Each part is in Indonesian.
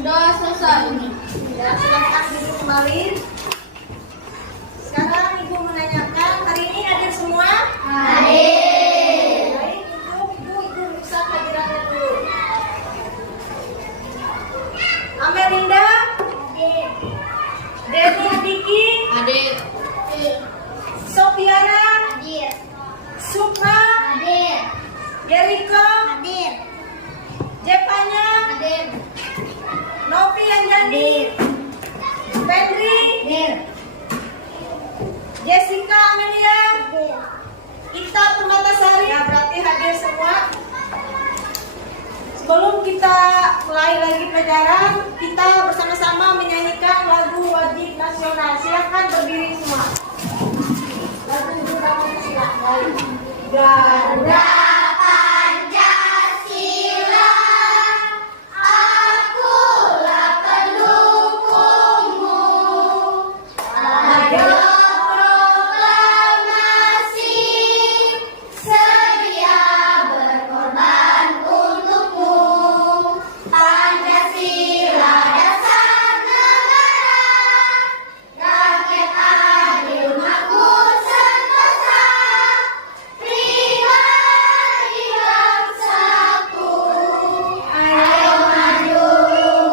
Sudah selesai. Ya, silakan duduk kembali. Sekarang Ibu menanyakan, hari ini hadir semua? Hadir. Baik, Ibu bisa hadirannya dulu. Amelinda? Hadir. Devi Adiki? Hadir. Sofiana? Hadir. Sukma? Hadir. Jericho? Hadir. Jepanya? Hadir. Novi Anjani? Febri? Hadir. Jessica Amelia? Hadir. Ita Permatasari? Ya, berarti hadir semua. Sebelum kita mulai lagi pelajaran, kita bersama-sama menyanyikan lagu wajib nasional. Silakan berdiri semua. Lagu Garuda Pancasila. Garuda Pancasila, akulah pendukungmu. Ayo proklamasi, sedia berkorban untukmu. Pancasila dasar negara, rakyat adil makmur sentosa, pribadi bangsaku. Ayo maju,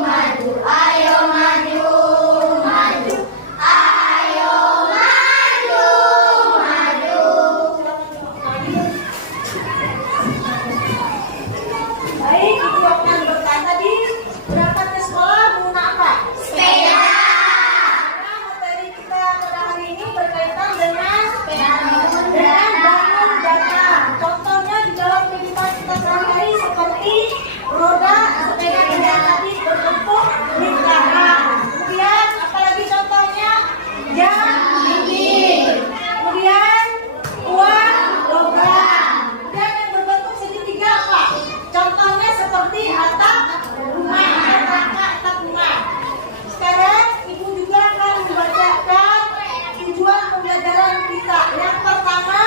maju, ayo maju, maju, ayo maju, maju. Baik, Ibu akan bertanya tadi berangkat ke sekolah menggunakan apa? Sepeda. Karena materi kita pada hari ini berkaitan dengan bangun data. Contohnya di dalam kehidupan kita sehari-hari seperti roda sepeda yang tadi berbentuk lingkaran. Kemudian apalagi contohnya jam dinding. Kemudian uang logam. Kemudian yang berbentuk segitiga apa? Contohnya seperti atap rumah, atap rumah. Sekarang Ibu juga akan membacakan tujuan pembelajaran kita. Yang pertama,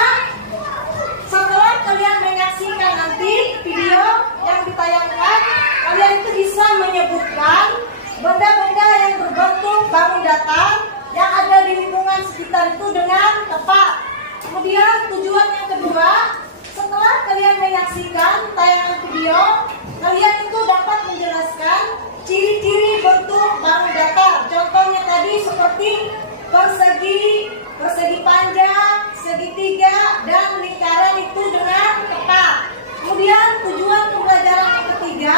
setelah kalian menyaksikan nanti video yang ditayangkan, kalian itu bisa menyebutkan benda-benda yang berbentuk bangun datar yang ada di lingkungan sekitar itu dengan tepat. Kemudian tujuan yang kedua, setelah kalian menyaksikan tayangan video, kalian itu dapat menjelaskan ciri-ciri bentuk bangun datar. Contohnya tadi seperti persegi, persegi panjang, segitiga, dan lingkaran itu dengan tepat. Kemudian tujuan pembelajaran yang ketiga,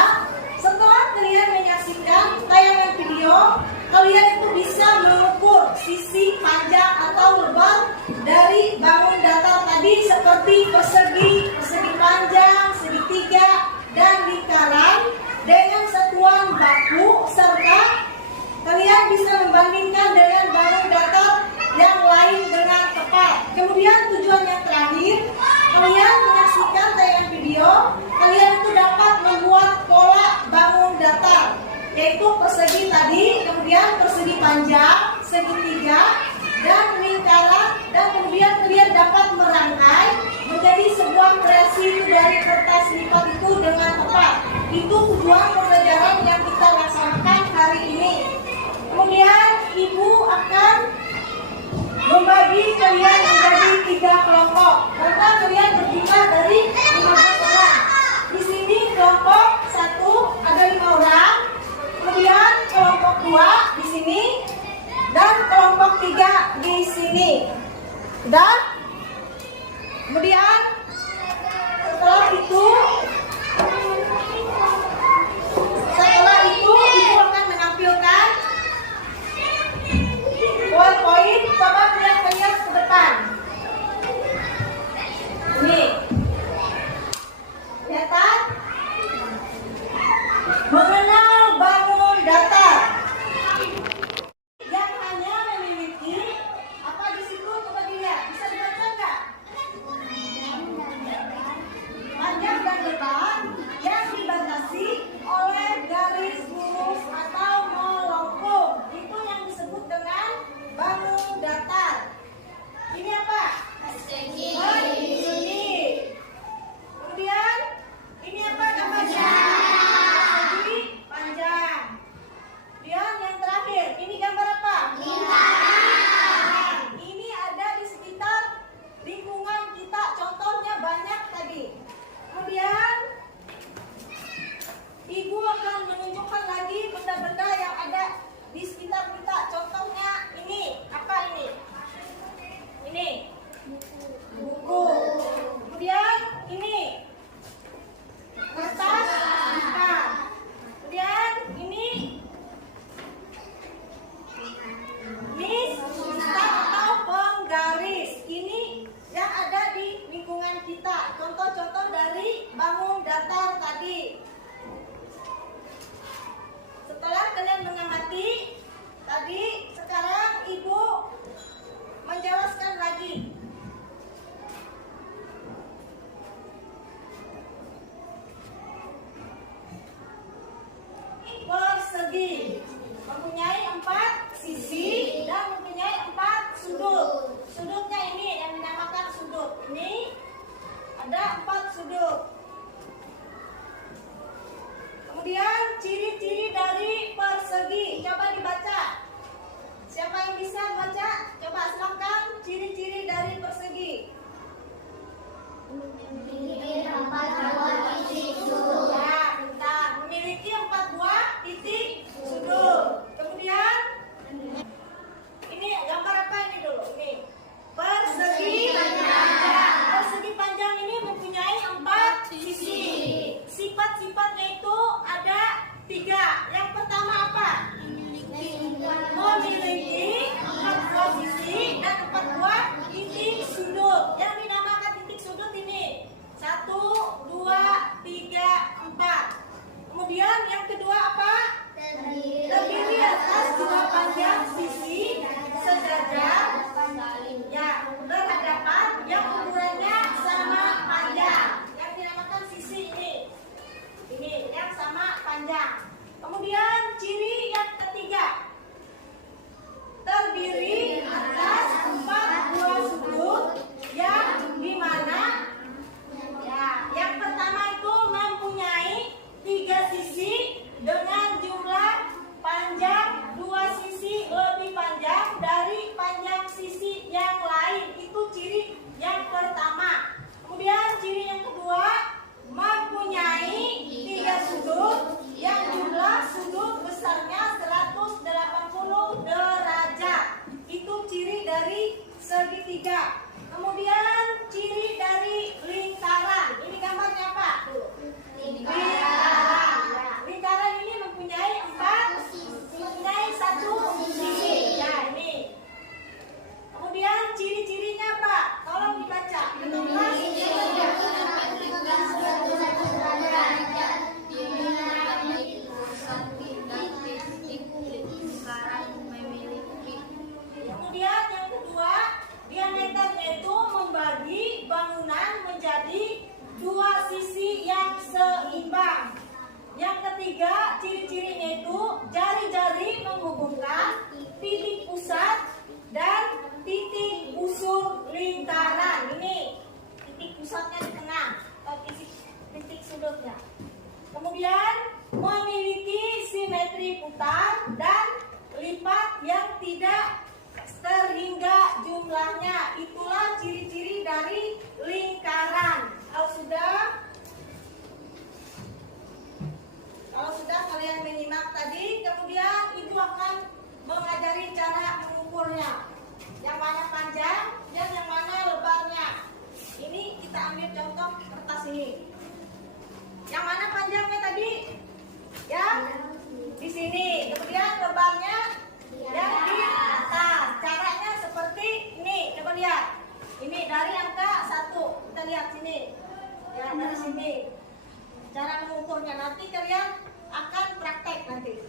setelah kalian menyaksikan tayangan video, kalian itu bisa mengukur sisi panjang atau lebar dari bangun datar tadi seperti persegi, persegi panjang, segitiga, dan lingkaran dengan satuan baku, serta kalian bisa membandingkan dengan bangun datar yang lain dengan tepat. Kemudian tujuan yang terakhir, kalian menyaksikan tayangan video, kalian itu dapat membuat pola bangun datar, yaitu persegi tadi, kemudian persegi panjang, segitiga, dan lingkaran, dan kemudian kalian dapat merangkai menjadi sebuah kreasi itu dari kertas lipat itu dengan tepat. Itu tujuan pembelajaran yang kita laksanakan hari ini. Kemudian Ibu akan membagi kalian menjadi 3 kelompok karena kalian berjumlah dari 15 orang. Di sini kelompok 1 ada 5 orang, kemudian kelompok 2 di sini, dan kelompok 3 di sini. Dan kemudian setelah itu Ibu akan menampilkan poin-poin. Coba kalian lihat ke depan. Ini akan menunjukkan lagi benda-benda yang ada di sekitar kita. Contohnya ini, apa ini? Ini buku. Kemudian ini kertas hitam. Kemudian ini mistar atau penggaris. Ini yang ada di lingkungan kita. Contoh-contoh dari bangun datar tadi. Setelah kalian mengamati tadi, sekarang Ibu menjelaskan lagi. Persegi mempunyai 4 sisi dan mempunyai 4 sudut. Sudutnya ini yang dinamakan sudut. Ini ada 4 sudut. Kemudian ciri-ciri dari persegi, coba dibaca. Siapa yang bisa baca? Coba silakan ciri-ciri dari persegi. Memiliki 4 buah titik sudut. Ya, bentar. Memiliki 4 buah titik sudut. Kemudian ini gambar apa ini dulu? Ini persegi panjang. Persegi panjang ini mempunyai 4 sisi. Sifat-sifatnya itu ada 3. Yang pertama apa? Memiliki 4 buah sisi dan 4 buah titik sudut. Yang dinamakan titik sudut ini 1, 2, 3, 4. Kemudian yang kedua apa? Terdiri atas 2 panjang sisi sejajar, ya, berhadapan yang ukurannya sama panjang. Yang dinamakan sisi ini yang sama panjang. Kemudian ciri yang ketiga, terdiri atas 4 buah sudut yang dimana yang pertama itu mempunyai 3 sisi dengan jumlah panjang 2 sisi lebih panjang dari panjang sisi yang lain. Itu ciri yang pertama. Kemudian ciri yang kedua, mempunyai 3 sudut yang jumlah sudut besarnya 180 derajat. Itu ciri dari segitiga. Kemudian ciri dari lingkaran. Ini gambarnya apa? Lingkaran. Lingkaran ini mempunyai 1 sisi. Ya, ini. Kemudian ciri-cirinya apa? Tolong dibaca. Kemudian yang kedua, diameternya itu membagi bangunan menjadi 2 sisi yang seimbang. Yang ketiga, ciri-cirinya itu jari-jari menghubungkan titik pusat dan titik usul lingkaran. Ini titik pusatnya di tengah, titik sudutnya. Kemudian memiliki simetri putar dan lipat yang tidak terhingga jumlahnya. Itulah ciri-ciri dari lingkaran. Kalau sudah kalian menyimak tadi, kemudian Ibu akan mengajari cara mengukurnya. Yang mana panjang dan yang mana lebarnya. Ini kita ambil contoh kertas ini. Yang mana panjangnya tadi? Yang di sini. Kemudian lebarnya yang di atas. Caranya seperti ini. Coba lihat. Ini dari angka 1. Kita lihat sini. Ya, dari sini. Cara mengukurnya nanti kalian akan praktek nanti.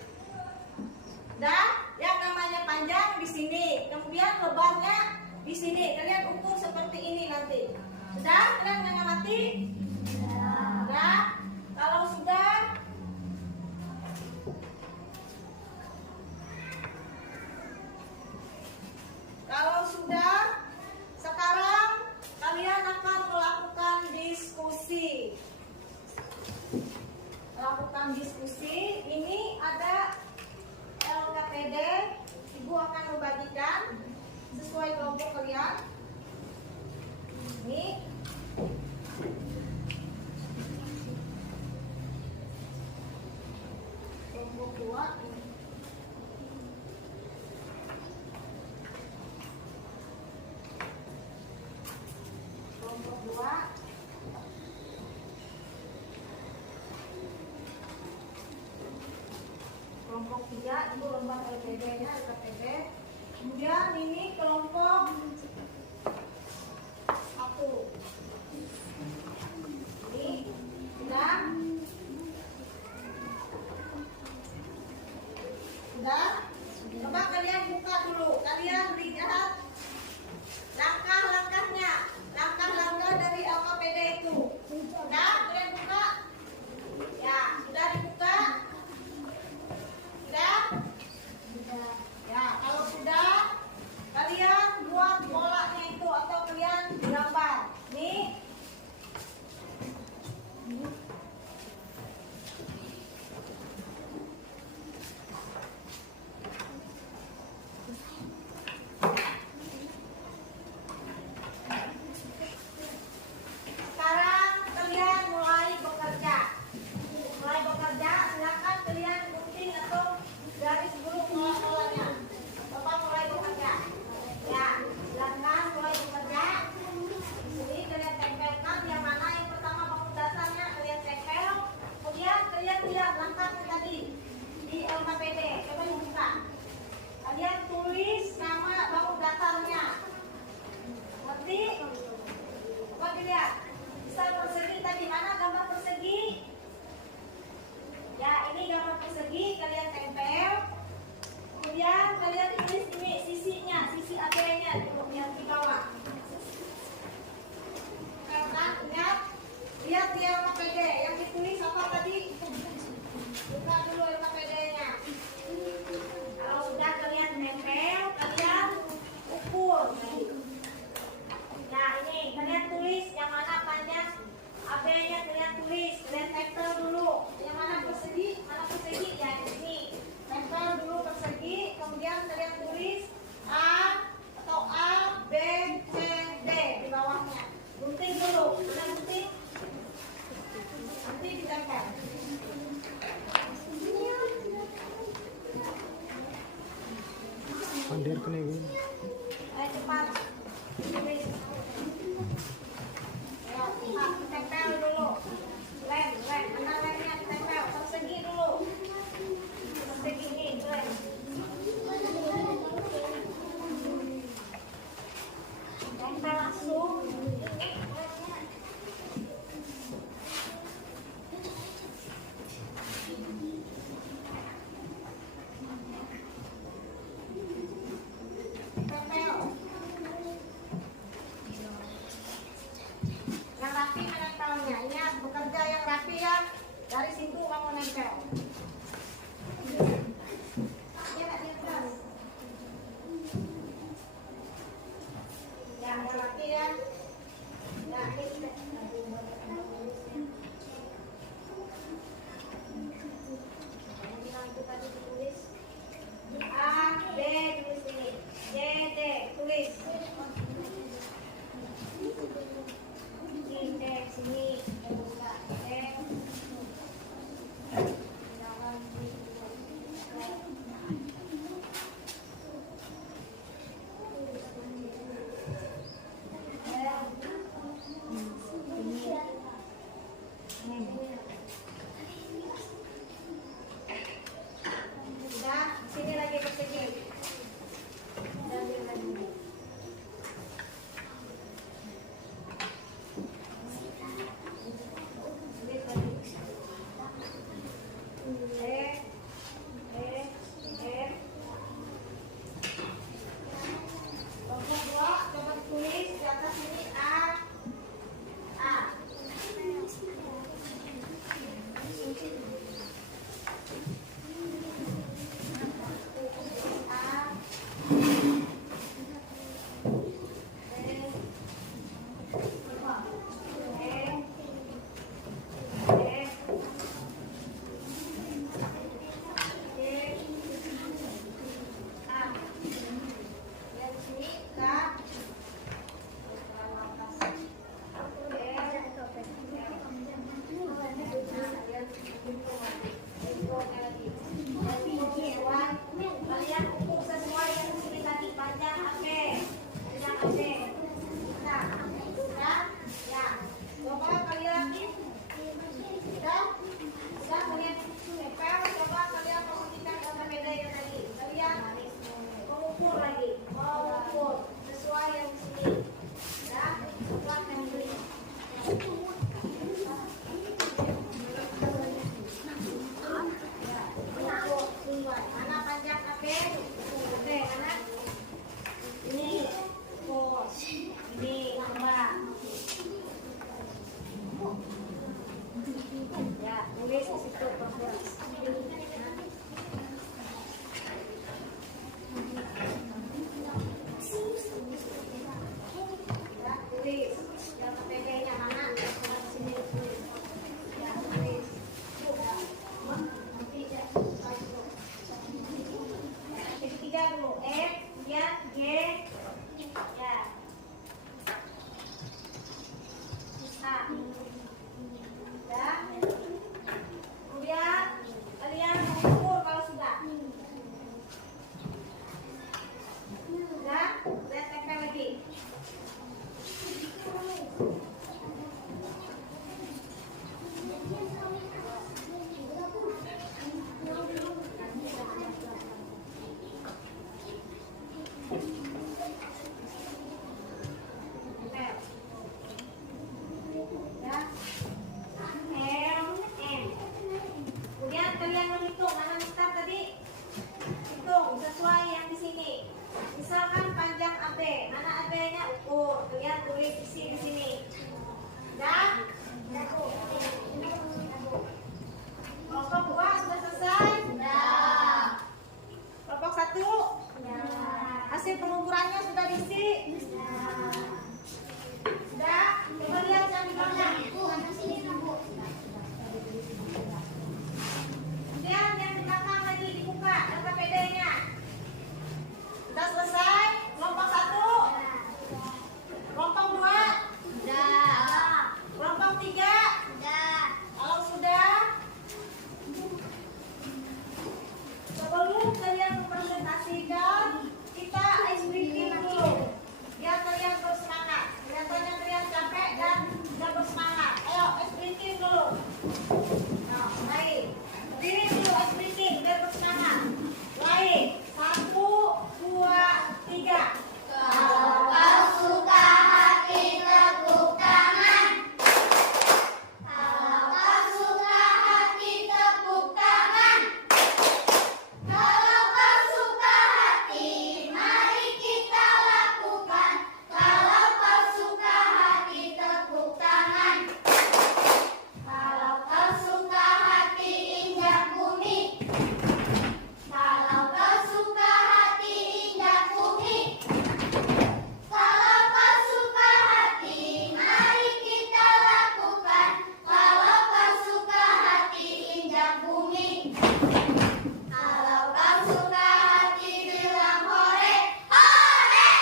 Dan yang namanya panjang di sini. Kemudian lebarnya di sini. Kalian ukur seperti ini nanti. Sudah? Kalian mengamati? Nah, kalau sudah, sekarang kalian akan melakukan diskusi. Ini ada LKPD. Ibu akan membagikan sesuai kelompok kalian. Ini kelompok 2. Kelompok 2. Kelompok 3 itu lembar LPD-nya, LPD. Kemudian ini kelompok 1. Ini sudah. Coba kalian buka dulu. Kalian lihat langkah-langkahnya, langkah-langkah dari LKPD itu. Sudah kalian buka? Ya, sudah dibuka? Sudah? Ya, kalau sudah, kalian buat polanya itu atau kalian gambar. Nih. Sekarang kalian mulai bekerja. Silakan kalian gunting atau garis dulu pola-polanya. Bapak mulai bekerja. Ya, silakan mulai bekerja. Jadi kalian tempelkan yang mana yang pertama bangun dasarnya kalian tempel. Kemudian kalian lihat langkahnya tadi di LKPD. Coba dibuka. Kalian tulis nama bangun dasarnya. Ngerti? Coba dilihat. Bisa persegi tadi, mana gambar persegi? Ya, ini gambar persegi, kalian tempel. Kemudian kalian tulis ini sisinya, sisi AB-nya yang di bawah. Karena lihat di LKPD yang ditulis apa tadi? Buka dulu LKPD-nya. Kalau sudah kalian tempel, kalian ukur. Nah, ini kalian tulis yang mana panjang AB-nya, kalian tulis, kalian tempel dulu. Yang mana persegi? Ya di sini. Tempel dulu persegi, kemudian kalian tulis A atau A, B, C, D di bawahnya. Gunting dulu, kalian gunting. Nanti ditempel. Pandir kena ini. Ayo cepat. Tulis. Ya, cepat ditempel dulu. Lem, mana lemnya ditempel, persegi dulu. Persegi ini, lem. Tempel langsung. Tempel. Misalkan panjang AB, mana AB-nya ukur. Kalian tulis isi di sini. Dan kelompok 2 sudah selesai? Sudah. Kelompok 1? Hasil pengukurannya sudah diisi? Sudah? Coba lihat yang di belakang. Kemudian yang di belakang lagi dibuka LKPD-nya. Sudah selesai? Kelompok 1? Kelompok 2? Sudah. Kelompok 3? Sudah. Kalau sudah, sebelum kalian mempresentasikan, kita ice breaking dulu. Biar kalian bersemangat. Kelihatannya kalian capek dan tidak bersemangat. Ayo ice breaking dulu. Nah, baik. Berdiri dulu ice breaking biar bersemangat. Baik. 1, 2, 3. Kalau kau suka hati tepuk tangan. Kalau kau suka hati tepuk tangan. Kalau kau suka hati, mari kita lakukan. Kalau kau suka hati tepuk tangan. Kalau kau suka hati injak bumi. Kalau kau suka hati injak bumi. Kalau kau suka hati, mari kita lakukan. Kalau kau suka hati injak bumi. Kalau kau suka hati bilang hore, hore.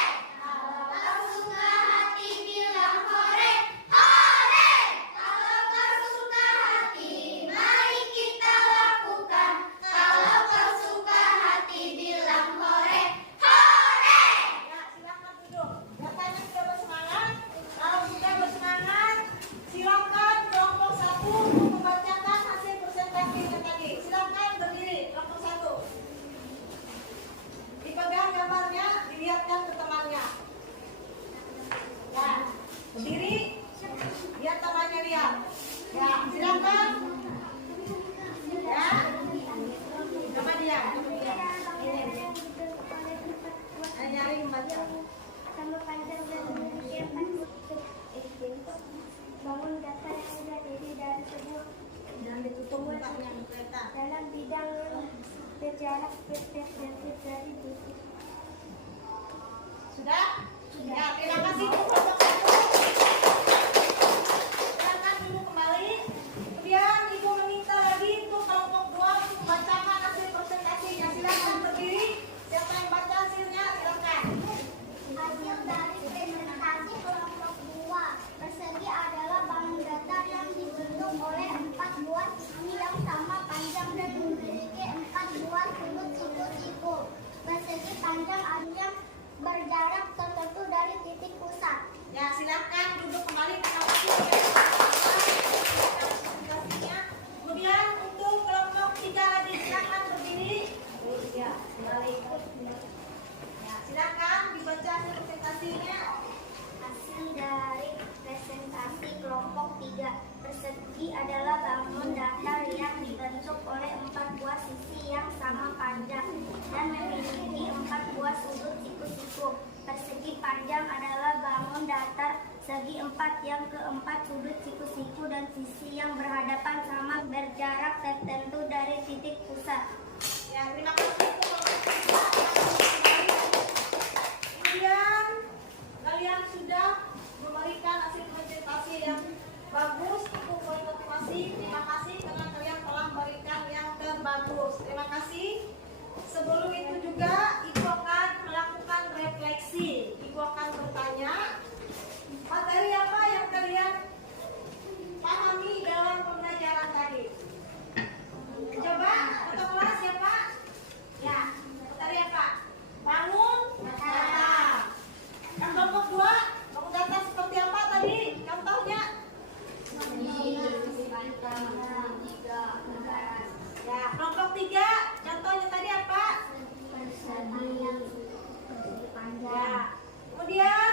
Kalau kau suka hati bilang hore, hore. Kalau kau suka hati, mari kita lakukan. Kalau kau suka hati bilang hore, hore. Ya, silakan duduk. Katanya sudah bersemangat. Kalau sudah bersemangat, silakan kelompok 1 membacakan hasil presentasinya tadi. Silakan berdiri kelompok 1. Dipegang gambarnya, dilihatkan ke temannya. Ya, berdiri. Lihat temannya lihat. Ya, silakan. Ya. Coba dia. Nyari membaca. Sama panjang dan mempersiapkan bangun data yang sudah diri dari sebuah Jangan ditutup mukanya kereta. dalam bidang berjarak berperspektif dari titik. Sudah? Ya, terima kasih untuk kelompok 1. Silakan Ibu kembali. Kemudian Ibu meminta lagi untuk kelompok 2 untuk membacakan hasil presentasinya. Silakan berdiri. Siapa yang baca hasilnya? Silakan. Hasil dari presentasi kelompok 2 persegi adalah bangun datar yang dibentuk oleh 4 buah sisi yang sama panjang dan memiliki 4 buah sudut siku-siku. Persegi panjang yang berjarak tertentu dari titik pusat. Ya, silakan duduk kembali. Terima kasih sudah membacakan presentasinya. Kemudian untuk kelompok 3 lagi silakan berdiri. Ya, kembali. Ya, silakan dibaca hasil presentasinya. Hasil dari presentasi kelompok 3 persegi adalah bangun datar yang dibentuk oleh 4 buah sisi yang sama panjang dan memiliki 4 buah sudut siku-siku. Persegi panjang adalah bangun datar segi 4 yang keempat sudut siku-siku dan sisi yang berhadapan sama berjarak tertentu dari titik pusat. Ya, terima kasih untuk kelompok 3. Kemudian kalian sudah memberikan hasil presentasi yang bagus untuk poin motivasi. Terima kasih karena kalian telah memberikan yang terbagus. Terima kasih. Sebelum itu juga Ibu akan melakukan refleksi. Ibu akan bertanya, materi apa yang kalian pahami dalam pembelajaran tadi? Coba, atau kelas ya Pak? Ya, materi apa? Bangun data. Yang kelompok 2, bangun data seperti apa tadi? Contohnya? Ya, kelompok 3, contohnya tadi apa? Ya. Kemudian,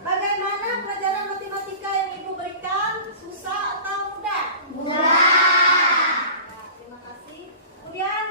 bagaimana pelajaran matematika yang Ibu berikan? Susah atau mudah? Mudah. Ya, terima kasih. Kemudian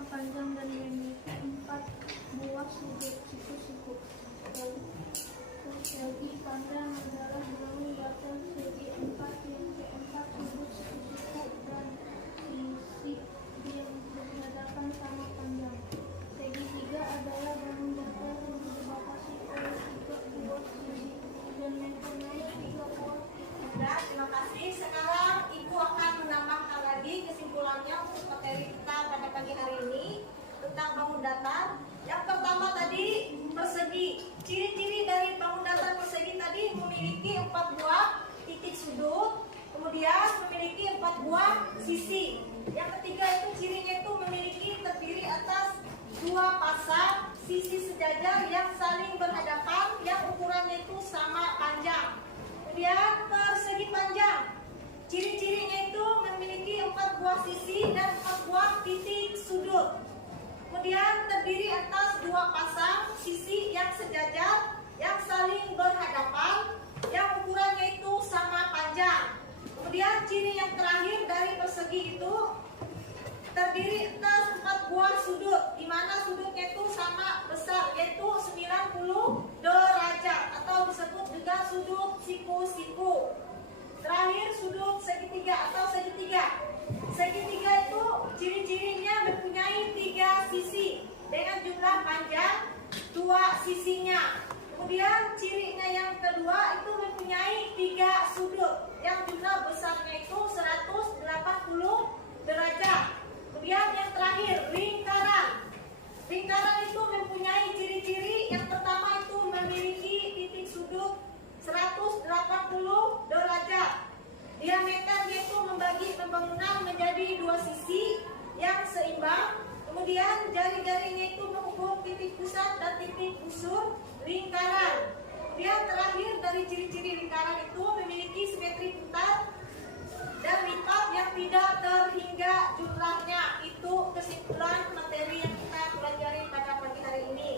sama panjang dan memiliki 4 buah sudut siku-siku. Persegi panjang adalah bangun datar segi 4 yang keempat sudut siku-siku dan sisi yang berhadapan sama panjang. Segi 3 adalah bangun datar yang dibatasi oleh 3 buah sisi dan mempunyai 3 buah titik. Sudah, terima kasih. Sekarang Ibu akan menambahkan lagi kesimpulannya untuk materi kita pada pagi hari ini tentang bangun datar. Yang pertama tadi persegi. Ciri-ciri dari bangun datar persegi tadi memiliki 4 buah titik sudut, kemudian memiliki 4 buah sisi. Yang ketiga itu cirinya itu memiliki terdiri atas 2 pasang sisi sejajar yang saling berhadapan yang ukurannya itu sama panjang. Kemudian persegi panjang. Ciri-cirinya itu memiliki 4 buah sisi dan 4 buah titik sudut. Kemudian terdiri atas 2 pasang sisi yang sejajar yang saling berhadapan yang ukurannya itu sama panjang. Kemudian ciri yang terakhir dari persegi itu terdiri atas 4 buah sudut, di mana sudutnya itu sama besar, yaitu 90 derajat atau disebut juga sudut siku-siku. Terakhir sudut segitiga atau segitiga. Segitiga itu ciri-cirinya mempunyai 3 sisi dengan jumlah panjang 2 sisinya. Kemudian cirinya yang kedua itu mempunyai 3 sudut yang jumlah besarnya itu 180 derajat. Kemudian yang terakhir lingkaran. Lingkaran itu mempunyai ciri-ciri yang pertama itu memiliki titik sudut 180 derajat. Diameternya itu membagi pembangunan menjadi 2 sisi yang seimbang. Kemudian jari-jarinya itu mengukur titik pusat dan titik busur lingkaran. Kemudian terakhir dari ciri-ciri lingkaran itu memiliki simetri putar dan lipat yang tidak terhingga jumlahnya. Itu kesimpulan materi yang kita pelajari pada pagi hari ini.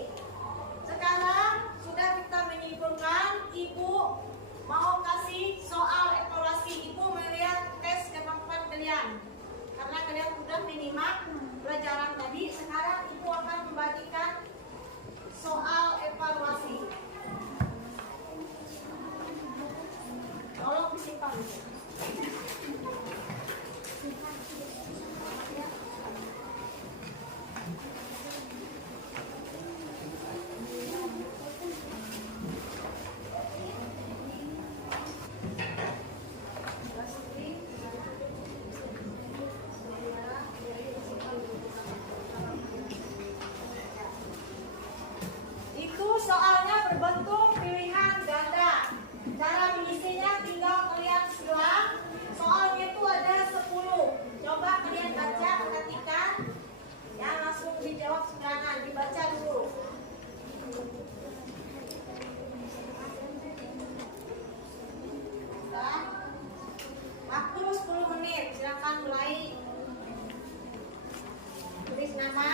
Sekarang sudah kita menyimpulkan, Ibu mau kasih soal evaluasi. Ibu melihat tes kemampuan kalian karena kalian sudah menyimak pelajaran tadi. Sekarang Ibu akan membagikan soal evaluasi. Tolong disimpan. Itu soalnya berbentuk pilihan ganda. Cara mengisinya tinggal kalian silang. Soalnya itu ada 10. Coba kalian baca, perhatikan. Ya, langsung dijawab sembarangan, dibaca dulu. Nah, waktu 10 menit. Silakan mulai. Tulis nama.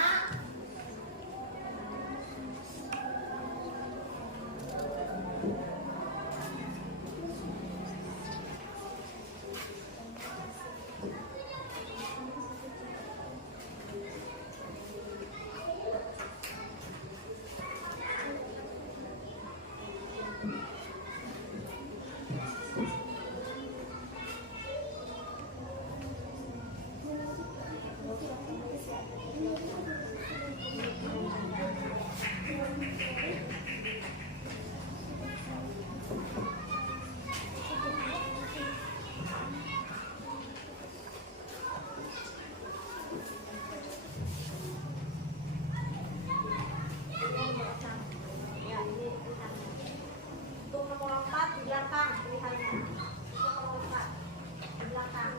Untuk nomor 4 di belakang pilihannya. Untuk nomor 4 di belakang.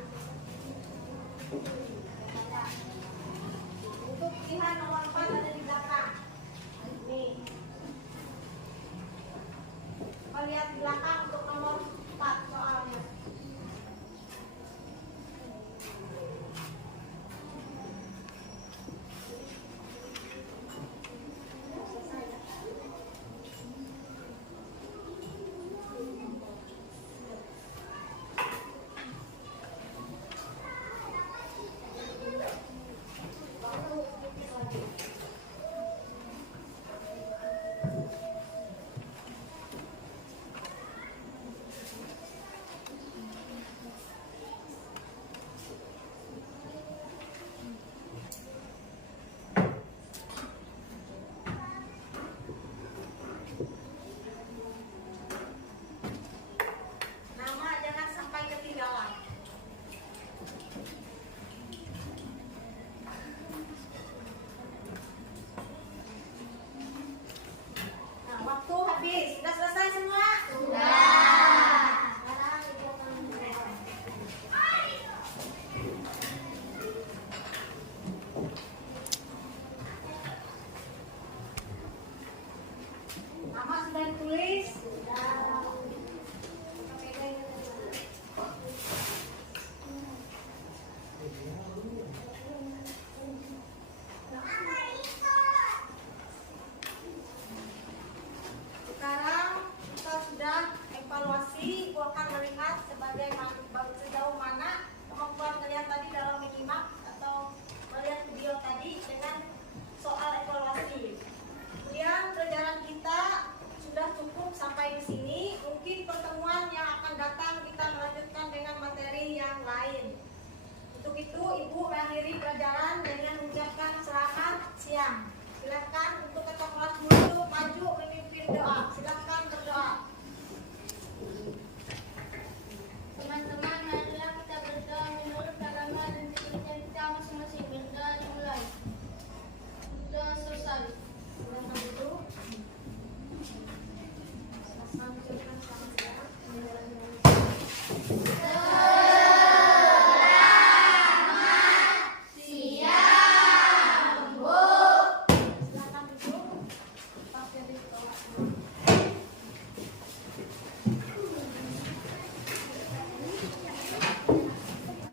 Untuk pilihan nomor 4 ada di belakang. Nih. Kalau lihat di belakang